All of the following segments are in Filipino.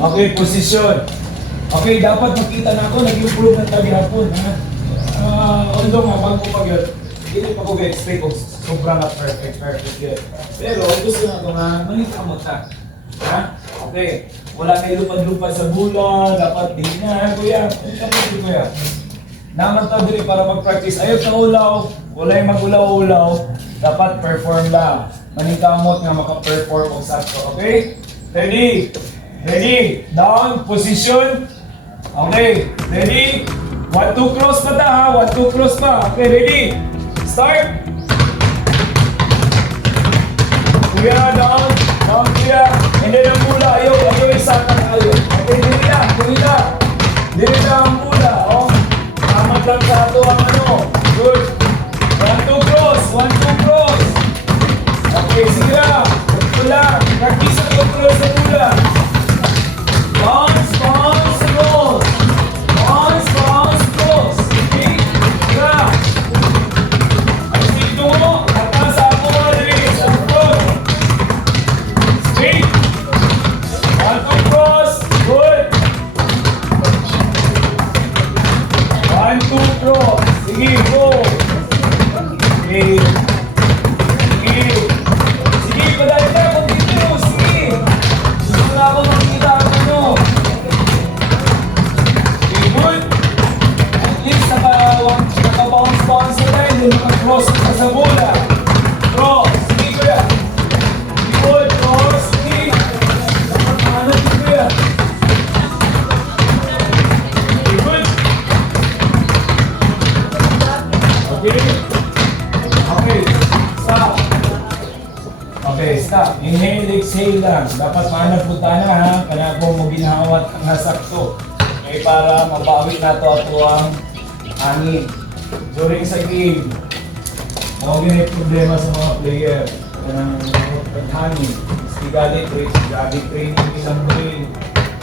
Okay, posisyon. Okay, dapat makita na ako, nag-improve ng tabi-hapon, ha? Although nga, bago pa yun, hindi pa ko ga-expect kung sobrang na perfect yun. Pero, gusto na ito nga, manikamot na. Ha? Okay, wala na ilupad-lupad sa bulan, dapat din na, kuya. Manikamot din, kuya. Naman tabi rin para mag-practice. Ayot na ulaw, wala yung mag-ulaw-ulaw, dapat perform lang. Manikamot nga maka-perform og sakto, okay? Ready? Ready? Down, position. Okay, ready? 1-2 cross pa ta ha, 1-2 cross pa. Okay, ready? Start. Kuya, down, down kuya. And then ang mula, ayaw isakang ayaw. Okay, dili na ang mula, oh. Tamat lang sa ato ang ano. Good. 1-2 cross, 1-2 cross. Okay, sige na. Ito lang. Practice ang control sa mula. Bounce, bounce, cross. Bounce, bounce, cross. Okay? Tira. Ang dito mo, atas ako mga release. Ang cross. Straight. 1-2 cross. Good. 1-2 cross. Sige, go. Okay. Sige. Sige, padali na. Continue. Sige. Gusto na ako makikita ang ano. Okay, good. At least naka-bounce na tayo. Hindi naka-cross ka sa bola. Cross. Sige, kuya. Good. Cross. Sige. Nakakanat ko, kuya. Okay, good. Okay. Okay. Stop. Okay, stop. Inhale, exhale lang. Dapat mahanap po tayo ha. Kaya po mo ginawat ang nasakto. Okay, para mabawit na ito ang hangin. During sa game, mga ganit problema sa mga player. Kanang paghangin. Galing training isang brain.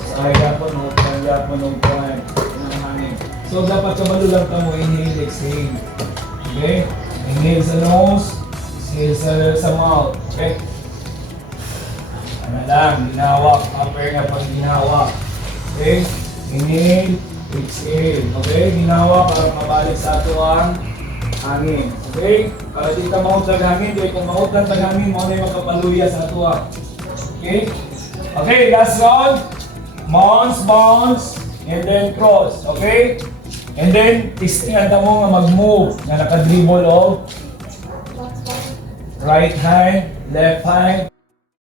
Sa hagapon, ng hangin. So, dapat kabalo lang ka mo, inhale, exhale. Okay? Inhale sa nose, exhale sa mouth. Okay? Ano lang, ginawak. Upper nga pag ginawak. Okay? Inhale, exhale. Okay? Ginawak para mabalik sa ato ang hangin. Okay? Para di ka maut taghangin, kaya kung maut lang taghangin, mo na yung makapaluya sa ato ang. Okay? Okay, last round. Bounce, bounce, and then cross. Okay? And then, testingan mo nga mag-move na naka-dribble of right hand, left hand.